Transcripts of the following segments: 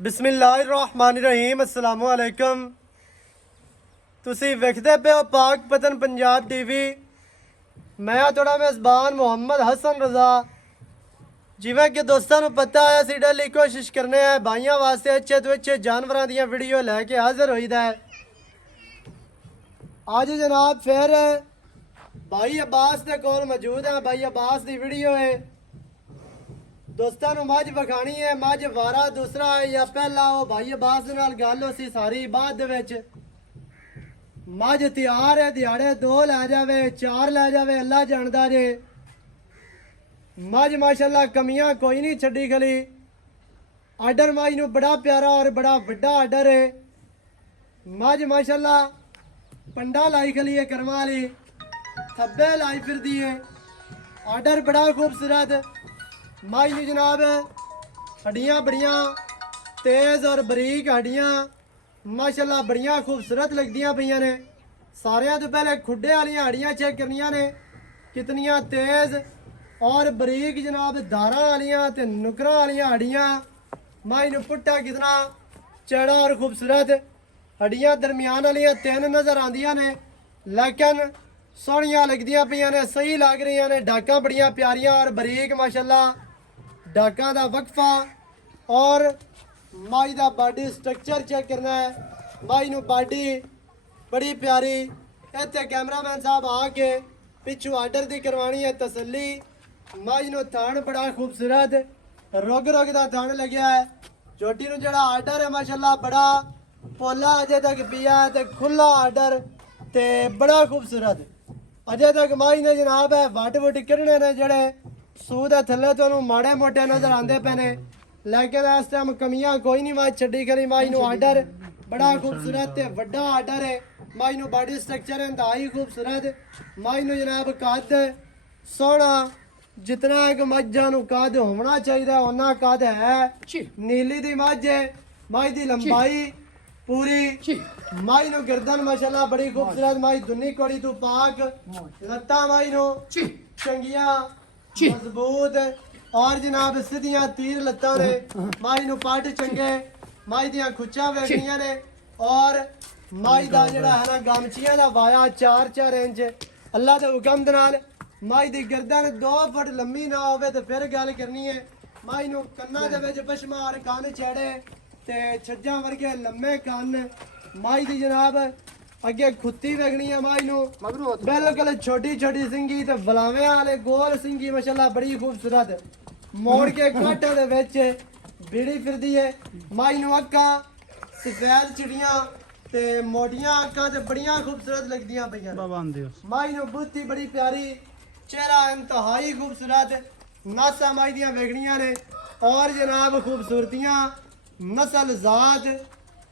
बिस्मिल्लाहिर्रहमानिर्रहीम अस्सलामु अलैकुम। तुसी वेखदे पे हो पाक पतन पंजाब टीवी। मैं थोड़ा मेज़बान मोहम्मद हसन रज़ा। जिवें कि दोस्तों को पता है असीं डेली कोशिश करने हैं भाइयों वास्ते अच्छे तो अच्छे जानवरों दी वीडियो लैके हाजिर होईदा है। अज जनाब फिर भाई अब्बास के कोल मौजूद है। भाई अब्बास की वीडियो है। दोस्तों को मझ विखानी है, मझ वारा दूसरा है या पहला वो भाई अब्बास दे नाल गल होसी सारी बाद दे विच। मझ तैयार है, दिहाड़े 2 लै जावे 4 लै जावे, अल्लाह जानदा जे। मझ माशाल्लाह कमियां कोई नहीं छड्डी खली। आर्डर मझ नूं बड़ा प्यारा और बड़ा वड्डा आर्डर है। मझ माशाल्लाह पंडा लाई खली है करमा वाली, थब्बे लाई फिरदी है। आर्डर बड़ा खूबसूरत। मझ नूं जनाब हड्डियां बड़ियां तेज़ और बरीक हड्डियां माशाल्लाह बड़ियां खूबसूरत लगदियां पईयां ने। सारियां तो पहले खुड्डे वालियां हड्डियां चेक करनियां ने कितनियां तेज़ और बरीक जनाब धारां वालियां ते नुकरां वालियां हड्डियां। मझ नूं पुट्ठा कितना चौड़ा और खूबसूरत। हड्डियां दरमियान वालियां 3 नज़र आंदियां ने, लेकिन सोहणियां लगदियां पईयां ने, सही लग रही ने। डाकां बड़ियां प्यारियां और बरीक माशाल्लाह डाकां दा वक्फा और मझ दा बॉडी स्ट्रक्चर चेक करना है। मझ नूं बॉडी बड़ी प्यारी। इत्थे कैमरामैन साहब आके पिछू आर्डर दी करवानी है तसल्ली। मझ नूं थान बड़ा खूबसूरत रुग दा थान लग्या है। चोटी नूं जेहड़ा आर्डर है माशाल्लाह बड़ा पोला अजे तक पिया है ते खुला आर्डर ते बड़ा खूबसूरत। अजे तक मझ ने जनाब है वट वुट कढ़ने ने जेहड़े सूद है थल्ले तो माड़े मोटे नजर आते पे ने, लेकिन इस टाइम कमियां कोई नहीं। मझ छड्डी करी मझ नूं आर्डर बड़ा खूबसूरत ते वड्डा आर्डर है। मझ नूं बॉडी स्ट्रक्चर इंतहाई खूबसूरत। मझ नूं जनाब कद सोहना जितना एक मझां नूं कद होना चाहिए उन्ना कद है। नीली दी मझ है। मझ दी लंबाई पूरी। मझ नूं गर्दन माशाल्लाह बड़ी खूबसूरत। मझ दुन्नी कोड़ी तू पाक। लत्तां मझ नूं चंगियां मजबूत और जनाब सीधियां तीर लत्तां ने। मझ नूं पट चंगे। मझ दियां खुच्चां वेखनियां ने और मझ दा जेहड़ा है ना गमचियां दा वाया 4-4 इंच। अल्लाह दे हुक्म दे नाल मझ दी गर्दन 2 फुट लंबी ना होवे ते फिर गल करनी है। मझ नूं कन्नां दे विच पशमार कंन चढ़े ते छज्जां वर्गे लम्मे कंन। मझ दी जनाब अगे खुत्ती वेखनी है। मझ नूं बिल्कुल छोटी छोटी सिंगी ते बलावे वाले गोल सिंगी माशाल्लाह बड़ी खूबसूरत। मोड़ के कांटे दे विच बीड़ी फिरदी है। मझ नूं अक्खां सफेद चिड़ियां ते मोटियां अक्खां ते बड़ियां खूबसूरत लगदियां पईयां। मझ नूं बुत्ती बड़ी प्यारी, चेहरा इंतहाई खूबसूरत। नासा मझ दियां वेखनियां ने और जनाब खूबसूरतियां नस्ल जात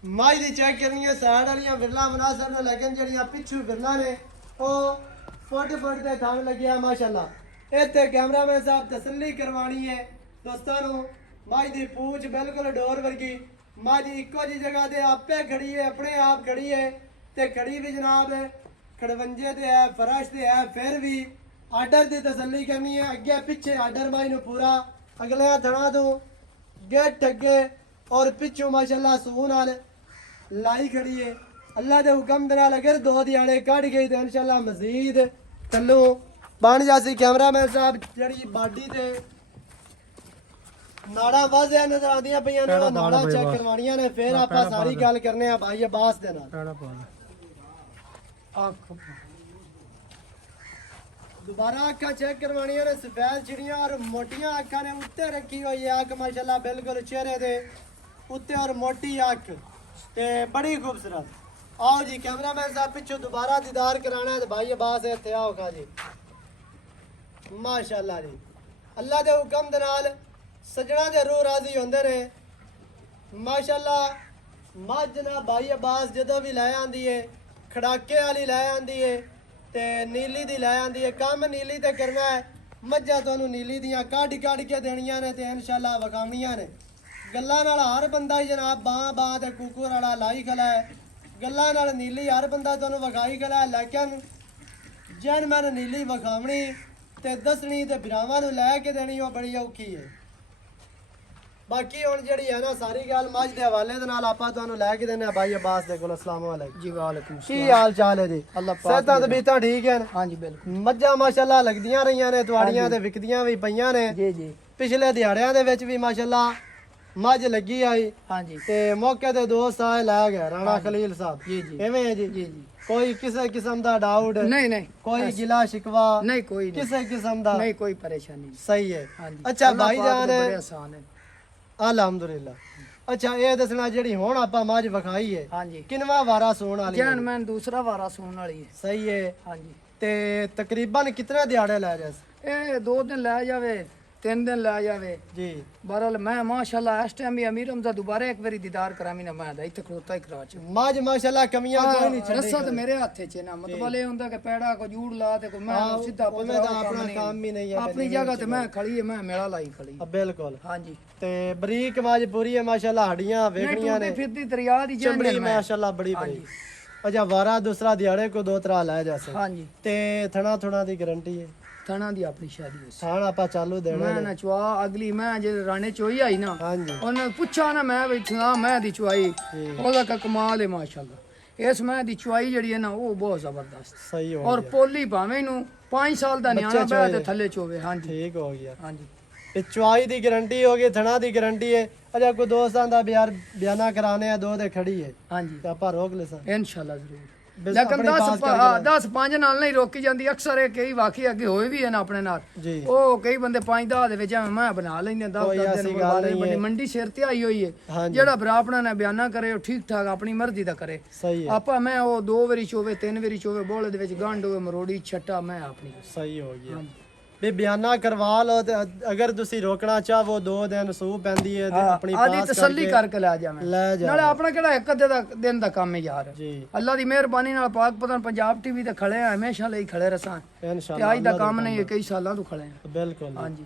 मझ दी चेक करनी है। साइड वालियां विरला मुनासब ने, लेकिन जड़ियां पिछू विरला ने वो फुट दे थन लगे माशाल्लाह। इत्थे कैमरामैन साहब तसल्ली करवानी है दोस्तों नूं। मझ दी पूछ बिल्कुल डोर वर्गी। मझ इक्को जी जगह ते आपे खड़ी है, अपने आप खड़ी है ते खड़ी भी जनाब खड़वंजे ते है, फरश ते है। फिर भी आर्डर की तसल्ली करनी है। अगे पिछे आर्डर मझ नूं पूरा अगले थणा तो गेट अगे और पिछू माशाल्लाह सून नाल लाई खड़ी है। अल्लाह के हुक्म दे नाल अगर 2 दिहाड़े कढ़ गई तो इंशाल्लाह मजीद तलू बन जासी। कैमरामैन साहब जड़ी बाडी ते नाड़ा वाज़े नजर आंदियां पईयां ने, वो नाड़ा चेक करवानियां ने। फिर आपां सारी गल करने आ भाई अब्बास दे नाल। दोबारा अक्खां चेक करवानियां ने। सफेद चिड़ियां और मोटियां अक्खां ने उत्ते रखी हुई है। अख माशाल्लाह बिल्कुल चेहरे दे उत्ते और मोटी अख ते बड़ी खूबसूरत। आओ जी कैमरामैन साहब पिछू दोबारा दीदार कराना है तो भाई अब्बास इत्थे आओ खा जी माशाल्लाह जी। अल्लाह दे हुक्म दे नाल सजना दे रूह राजी होंदे ने माशाल्लाह। मझ ना भाई अब्बास जदों भी लै आंदी है खड़ाके वाली लै आंदी है ते नीली दी लै आंदी है। कम नीली ते करना है। मझां तुहानूं नीली दियां कढ़ के देनियां ने ते इंशाल्लाह वखावनियां ने। गल्लां नाल हर बंदा ही जनाब बां ते कुकुर वाला लाई खला है। गल्लां नाल नीली हर बंदा तुहानूं वखाई खला है, लेकिन जैन मैन नीली वखावनी ते दसनी ते बिरावां नूं लै के देनी वो बड़ी औखी है। ਬਾਕੀ ਹੁਣ ਜਿਹੜੀ ਹੈ ਨਾ ਸਾਰੀ ਗੱਲ ਮੱਝ ਦੇ ਹਵਾਲੇ ਦੇ ਨਾਲ ਆਪਾਂ ਤੁਹਾਨੂੰ ਲੈ ਕੇ ਦਿੰਦੇ ਆ ਭਾਈ ਅਬਾਸ ਦੇ ਕੋਲ। ਅਸਲਾਮ ਵਾਲੇਕੁਮ ਜੀ ਵਾਲੇਕੁਮ ਕੀ ਹਾਲ ਚਾਲ ਹੈ ਜੀ? ਅੱਲਾਹ ਪਾਕ ਸਿਹਤਾਂ ਤਬੀਅਤਾਂ ਠੀਕ ਹਨ? ਹਾਂਜੀ ਬਿਲਕੁਲ ਮੱਝਾਂ ਮਾਸ਼ਾਅੱਲਾ ਲੱਗਦੀਆਂ ਰਹੀਆਂ ਨੇ ਤੁਹਾਡੀਆਂ ਤੇ ਵਿਕਦੀਆਂ ਵੀ ਪਈਆਂ ਨੇ। ਜੀ ਜੀ ਪਿਛਲੇ ਦਿਹਾੜਿਆਂ ਦੇ ਵਿੱਚ ਵੀ ਮਾਸ਼ਾਅੱਲਾ ਮੱਝ ਲੱਗੀ ਆਈ ਹਾਂਜੀ ਤੇ ਮੌਕੇ ਤੇ ਦੋਸਤ ਆਏ ਲੈ ਗਏ ਰਾਣਾ ਖਲੀਲ ਸਾਹਿਬ। ਜੀ ਜੀ ਐਵੇਂ ਹੈ ਜੀ? ਜੀ ਜੀ ਕੋਈ ਕਿਸੇ ਕਿਸਮ ਦਾ ਡਾਊਟ ਨਹੀਂ ਨਹੀਂ ਕੋਈ ਗਿਲਾ ਸ਼ਿਕਵਾ ਨਹੀਂ ਕੋਈ ਨਹੀਂ ਕਿਸੇ ਕਿਸਮ ਦਾ ਨਹੀਂ ਕੋਈ ਪਰੇਸ਼ਾਨੀ ਨਹੀਂ ਸਹੀ ਹੈ। ਹਾਂਜੀ ਅੱਛਾ ਅੱਲਾਹ ਭਾਈ ਪਾਕ ਜਾਨ ਦੇ ਬੜੇ ਆਸਾਨ ਹੈ ਅਲਹਮਦੁਲਿਲਾ। ਅੱਛਾ ਇਹ ਦੱਸਣਾ ਜਿਹੜੀ ਹੁਣ ਆਪਾਂ ਮੱਝ ਵਿਖਾਈ ਹੈ ਹਾਂਜੀ ਕਿੰਨਵਾ ਵਾਰਾ ਸੋਣ ਵਾਲੀ ਜਾਨ ਹੈ? ਮੈਂ ਦੂਸਰਾ ਵਾਰਾ ਸੂਣ ਵਾਲੀ ਹੈ ਸਹੀ ਹੈ। ਹਾਂਜੀ ਤੇ ਤਕਰੀਬਨ ਕਿਤਨੇ ਦਿਹਾੜੇ ਲੈ ਜਾਸ? ਇਹ 2 ਦਿਨ ਲੈ ਜਾਵੇ 3 ਦਿਨ ਲੈ ਜਾਵੇ ਜੀ ਬਹਰਹਾਲ ਮੈਂ ਮਾਸ਼ਾਅੱਲਾ ਇਸ ਟਾਈਮ ਵੀ ਅਮੀਰ ਹਮਜ਼ਾ ਦੁਬਾਰਾ ਇੱਕ ਵਾਰੀ ਦੀਦਾਰ ਕਰਾਮੀ ਨਾ ਮੈਂ ਦਾ ਇੱਥੇ ਖਲੋਤਾ ਹੀ ਕਰਾ ਚ ਮੱਝ ਮਾਸ਼ਾਅੱਲਾ ਕਮੀਆਂ ਕੋਈ ਨਹੀਂ ਛੱਡੀ। ਰਸਾ ਤੇ ਮੇਰੇ ਹੱਥੇ ਚ ਨਾ ਮਤਲਬ ਇਹ ਹੁੰਦਾ ਕਿ ਪੈੜਾ ਕੋ ਜੂੜ ਲਾ ਤੇ ਕੋ ਮੈਂ ਸਿੱਧਾ ਉਹਨੇ ਪਤਰਾ ਤਾਂ ਆਪਣਾ ਕੰਮ ਹੀ ਨਹੀਂ ਹੈ। ਆਪਣੀ ਜਗ੍ਹਾ ਤੇ ਮੈਂ ਖੜੀ ਹੈ ਮੈਂ ਮੇਲਾ ਲਾਈ ਖੜੀ ਬਿਲਕੁਲ। ਹਾਂਜੀ ਤੇ ਬਰੀਕ ਮੱਝ ਪੂਰੀ ਹੈ ਮਾਸ਼ਾਅੱਲਾ ਹੱਡੀਆਂ ਵੇਖਣੀਆਂ ਨੇ ਫਿਰਦੀ ਦਰਿਆ ਦੀ ਜਾਨ ਚਮੜੀ ਮਾਸ਼ਾਅੱਲਾ ਬੜੀ ਬੜੀ। ਅੱਛਾ ਵਾਰਾ ਦੂਸਰਾ ਦਿਹਾੜੇ ਕੋ 2-3 ਲੈ ਜਾਸ। ਹਾਂਜੀ ਤੇ ਥਣਾ ਦੀ ਗਾਰੰਟੀ ਹੈ? ਥਣਾ ਦੀ ਆਪਣੀ ਸ਼ਾਦੀ ਹੋਈ ਸੀ ਥਾਣ ਆਪਾਂ ਚਾਲੂ ਦੇਣਾ ਮੈਂ ਨਾ ਚਵਾ ਅਗਲੀ ਮੈਂ ਜੇ ਰਾਣੇ ਚੋਈ ਆਈ ਨਾ ਹਾਂਜੀ ਉਹਨੇ ਪੁੱਛਾ ਨਾ ਮੈਂ ਵੀ ਸੁਣਾ ਮੈਂ ਦੀ ਚਵਾਈ ਉਹਦਾ ਕਾ ਕਮਾਲ ਹੈ ਮਾਸ਼ਾਅੱਲਾ। ਇਸ ਮੈਂ ਦੀ ਚਵਾਈ ਜਿਹੜੀ ਹੈ ਨਾ ਉਹ ਬਹੁਤ ਜ਼ਬਰਦਸਤ ਸਹੀ ਹੋ ਔਰ ਪੋਲੀ ਭਾਵੇਂ ਨੂੰ 5 ਸਾਲ ਦਾ ਨਿਆਣਾ ਬੈ ਤੇ ਥੱਲੇ ਚੋਵੇ। ਹਾਂਜੀ ਠੀਕ ਹੋ ਗਿਆ। ਹਾਂਜੀ ਤੇ ਚੁਆਈ ਦੀ ਗਾਰੰਟੀ ਹੋ ਗਈ ਥਣਾ ਦੀ ਗਾਰੰਟੀ ਹੈ। ਅਜਾ ਕੋਈ ਦੋਸਤਾਂ ਦਾ ਬਿਆਨਾ ਕਰਾਣੇ ਆ 2 ਦੇ ਖੜੀ ਹੈ ਹਾਂਜੀ ਤੇ ਆਪਾਂ ਰੋਕ ਲੈਸਾਂ ਇਨਸ਼ਾਅੱਲਾ ਜ਼ਰੂਰ। ਲੇਕਿਨ 10-5 ਨਾਲ ਨਹੀਂ ਰੋਕੀ ਜਾਂਦੀ। ਅਕਸਰ ਇਹ ਕਈ ਵਾਕਈ ਅੱਗੇ ਹੋਏ ਵੀ ਹਨ ਆਪਣੇ ਨਾਲ। ਜੀ ਉਹ ਕਈ ਬੰਦੇ 5-10 ਦੇ ਵਿੱਚ ਐਵੇਂ ਮੈਂ ਬਣਾ ਲੈਂਦੇ 10 ਦਿਨ ਬੜੀ ਮੰਡੀ ਸਿਰ ਤੇ ਆਈ ਹੋਈ ਹੈ। ਜਿਹੜਾ ਭਰਾ ਆਪਣਾ ਨੇ ਬਿਆਨਾ ਕਰੇ ਉਹ ਠੀਕ ਠਾਕ ਆਪਣੀ ਮਰਜ਼ੀ ਦਾ ਕਰੇ। ਸਹੀ ਹੈ। ਆਪਾਂ ਮੈਂ ਉਹ 2 ਵਾਰੀ ਚੋਵੇ 3 ਵਾਰੀ ਚੋਵੇ ਬੋਲੇ ਦੇ ਵਿੱਚ ਗੰਢ ਹੋਵੇ ਮਰੋੜੀ ਛੱਟਾ ਮੈਂ ਆਪਣੀ ਸਹੀ ਹੋ ਗਿਆ ਵੀ ਬਿਆਨਾ ਕਰਵਾ ਲਓ ਤੇ ਅਗਰ ਤੁਸੀਂ ਰੋਕਣਾ ਚਾਹੋ 2 ਦਿਨ ਸੂ ਪੈਂਦੀ ਹੈ ਤੇ ਆਪਣੀ ਆਦੀ ਤਸੱਲੀ ਕਰਕੇ ਲੈ ਜਾਵੇਂ। ਲੈ ਜਾ ਨਾਲੇ ਆਪਣਾ ਕਿਹੜਾ ਇੱਕ ਅੱਧੇ ਦਾ ਦਿਨ ਦਾ ਕੰਮ ਹੈ ਯਾਰ। ਜੀ ਅੱਲਾ ਦੀ ਮਿਹਰਬਾਨੀ ਨਾਲ ਪਾਕ ਪਤਨ ਪੰਜਾਬ ਟੀਵੀ ਤੇ ਖੜੇ ਆ ਹਮੇਸ਼ਾ ਲਈ ਖੜੇ ਰਸਾਂ ਤੇ ਇਨਸ਼ਾਅੱਲਾ ਅੱਜ ਦਾ ਕੰਮ ਨਹੀਂ ਹੈ ਕਈ ਸਾਲਾਂ ਤੋਂ ਖੜੇ ਆ। ਬਿਲਕੁਲ ਹਾਂਜੀ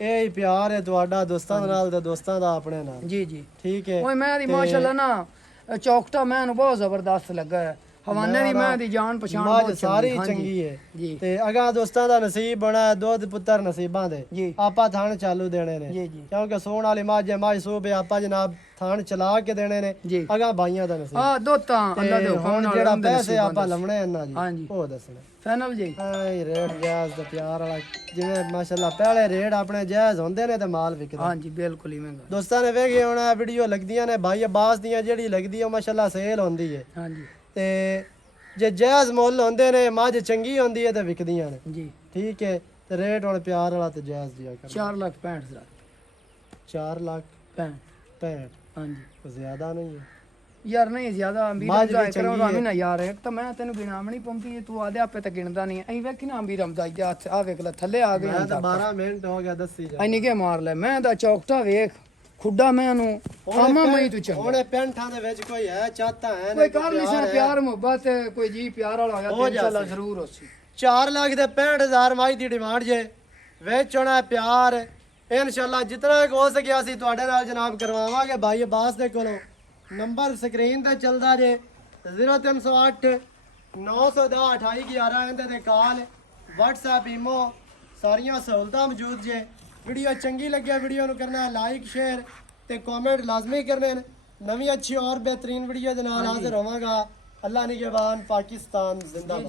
ਇਹ ਹੀ ਪਿਆਰ ਹੈ ਤੁਹਾਡਾ ਦੋਸਤਾਂ ਨਾਲ ਤੇ ਦੋਸਤਾਂ ਦਾ ਆਪਣੇ ਨਾਲ। ਜੀ ਜੀ ਠੀਕ ਹੈ। ਓਏ ਮੈਂ ਦੀ ਮਾਸ਼ਾਅੱਲਾ ਨਾ ਚੌਕਟਾ ਮੈਂ ਨੂੰ ਬਹੁਤ ਜ਼ਬਰਦਸਤ ਲੱਗਾ ਹੈ। ਹਵਾਨੇ ਦੀ ਮੈਂ ਦੀ ਜਾਣ ਪਛਾਣ ਬਹੁਤ ਸਾਰੀ ਚੰਗੀ ਹੈ ਜੀ ਤੇ ਅਗਾ ਦੋਸਤਾਂ ਦਾ ਨਸੀਬ ਬਣਾ ਦੁੱਧ ਪੁੱਤਰ ਨਸੀਬਾਂ ਦੇ ਜੀ ਆਪਾਂ ਥਾਣ ਚਾਲੂ ਦੇਣੇ ਨੇ ਜੀ ਜੀ ਕਿਉਂਕਿ ਸੋਣ ਵਾਲੀ ਮੱਝ ਸੂਬੇ ਆਪਾਂ ਜਨਾਬ ਥਾਣ ਚਲਾ ਕੇ ਦੇਣੇ ਨੇ ਜੀ ਅਗਾ ਭਾਈਆਂ ਦਾ ਨਸੀਬ। ਆ ਦੋ ਤਾਂ ਅੱਲਾ ਦੇ ਹੁਕਮ ਹੁਣ ਨਾਲ ਜਿਹੜਾ ਪੈਸੇ ਆਪਾਂ ਲਵਣੇ ਇਹਨਾਂ ਜੀ ਹਾਂਜੀ ਉਹ ਦੱਸਣਾ ਫਾਈਨਲ ਜੀ। ਹਾਂ ਰੇਟ ਜਾਇਜ਼ ਦਾ ਪਿਆਰ ਵਾਲਾ ਜਿਵੇਂ ਮਾਸ਼ਾਅੱਲਾ ਪਹਿਲੇ ਰੇਟ ਆਪਣੇ ਜਾਇਜ਼ ਹੁੰਦੇ ਨੇ ਤੇ ਮਾਲ ਵਿਕਦਾ। ਹਾਂਜੀ ਬਿਲਕੁਲ ਹੀ ਮਹਿੰਗਾ। ਦੋਸਤਾਂ ਨੇ ਵੇਖੇ ਹੁਣ ਇਹ ਵੀਡੀਓ ਲੱਗਦੀਆਂ ਨੇ ਭਾਈ ਅਬਾਸ ਦੀਆਂ ਜਿਹੜੀ ਲੱਗਦੀ ਉਹ ਮਾਸ਼ਾਅੱਲਾ ਸੇਲ ਹੁੰਦੀ ਹੈ ਹਾਂਜੀ ਤੇ ਜੇ ਜਾਇਜ਼ ਮੁੱਲ ਹੁੰਦੇ ਨੇ ਮੱਝ ਚੰਗੀ ਹੁੰਦੀ ਹੈ ਤੇ ਵਿਕਦੀਆਂ ਨੇ। ਜੀ ਠੀਕ ਹੈ ਤੇ ਰੇਟ ਹੁਣ ਪਿਆਰ ਵਾਲਾ ਤੇ ਜਾਇਜ਼ ਦਿਆ ਕਰ। 4,65,000 4 ਲੱਖ 65 ਹਾਂਜੀ ਕੁਝ ਜ਼ਿਆਦਾ ਨਹੀਂ ਹੈ ਯਾਰ ਨਹੀਂ ਜ਼ਿਆਦਾ ਅਮੀਰ ਮੱਝ ਵੀ ਰਮਜ਼ਾਈ ਚੰਗੀ ਕਰਾਉਣਾ ਹੈ। ਵੀ ਨਾ ਯਾਰ ਇੱਕ ਤਾਂ ਮੈਂ ਤੈਨੂੰ ਗਿਣਾਮ ਨਹੀਂ ਪਾਉਂਦੀ ਤੂੰ ਆਦੇ ਆਪੇ ਤਾਂ ਗਿਣਦਾ ਨਹੀਂ ਐਂ ਵੇਖੀ ਨਾ ਅਮੀਰ ਰਮਜ਼ਾਈ ਦੇ ਹੱਥ ਆ ਵੇਖ ਲੈ ਥੱਲੇ ਆ ਮੈਂ ਗਏ ਤਾਂ 12 ਮਿੰਟ ਹੋ ਗਿਆ ਦੱਸੀ ਜਾ। ਐਨੀ ਕੇ ਮਾਰ ਲੈ ਮੈਂ ਦਾ ਚੌਕਟਾ ਵੇਖ ਖੁੱਡਾ ਮੈਂ ਨੂੰ ਆਮਾ ਮਈ ਤੂੰ ਚੰਗਾ ਉਹਨੇ ਪੈਂਠਾਂ ਦੇ ਵਿੱਚ ਕੋਈ ਹੈ ਚਾਹਤਾ ਹੈ ਕੋਈ ਕਰ ਨਹੀਂ ਸਾ ਪਿਆਰ ਮੁਹੱਬਤ ਕੋਈ ਜੀ ਪਿਆਰ ਵਾਲਾ ਹੋਇਆ ਤੇ ਇਨਸ਼ਾਅੱਲਾ ਜ਼ਰੂਰ ਹੋਸੀ। 4 ਲੱਖ ਦੇ 65,000 ਮਾਈ ਦੀ ਡਿਮਾਂਡ ਜੇ ਵਿੱਚ ਹੋਣਾ ਪਿਆਰ ਇਨਸ਼ਾਅੱਲਾ ਜਿੰਨਾ ਕੁ ਹੋ ਸਕਿਆ ਅਸੀਂ ਤੁਹਾਡੇ ਨਾਲ ਜਨਾਬ ਕਰਵਾਵਾਂਗੇ। ਭਾਈ ਅਬਾਸ ਦੇ ਕੋਲੋਂ ਨੰਬਰ ਸਕਰੀਨ ਤੇ ਚੱਲਦਾ ਜੇ 0308 910 2811 ਇਹਦੇ ਤੇ ਕਾਲ WhatsApp ਈਮੋ ਸਾਰੀਆਂ ਸਹੂਲਤਾਂ ਮੌਜੂਦ ਜੇ। ਵੀਡੀਓ ਚੰਗੀ ਲੱਗਿਆ ਵੀਡੀਓ ਨੂੰ ਕਰਨਾ ਲਾਈਕ ਸ਼ੇਅਰ ਤੇ ਕਮੈਂਟ ਲਾਜ਼ਮੀ ਕਰਨੇ ਨੇ। ਨਵੀਂ ਅੱਛੀ ਔਰ ਬਿਹਤਰੀਨ ਵੀਡੀਓ ਦੇ ਨਾਲ ਹਾਜ਼ਰ ਹੋਵਾਂਗਾ। ਅੱਲਾ ਨਿਗਹਿਬਾਨ। ਪਾਕਿਸਤਾਨ ਜ਼ਿੰਦਾਬਾਦ।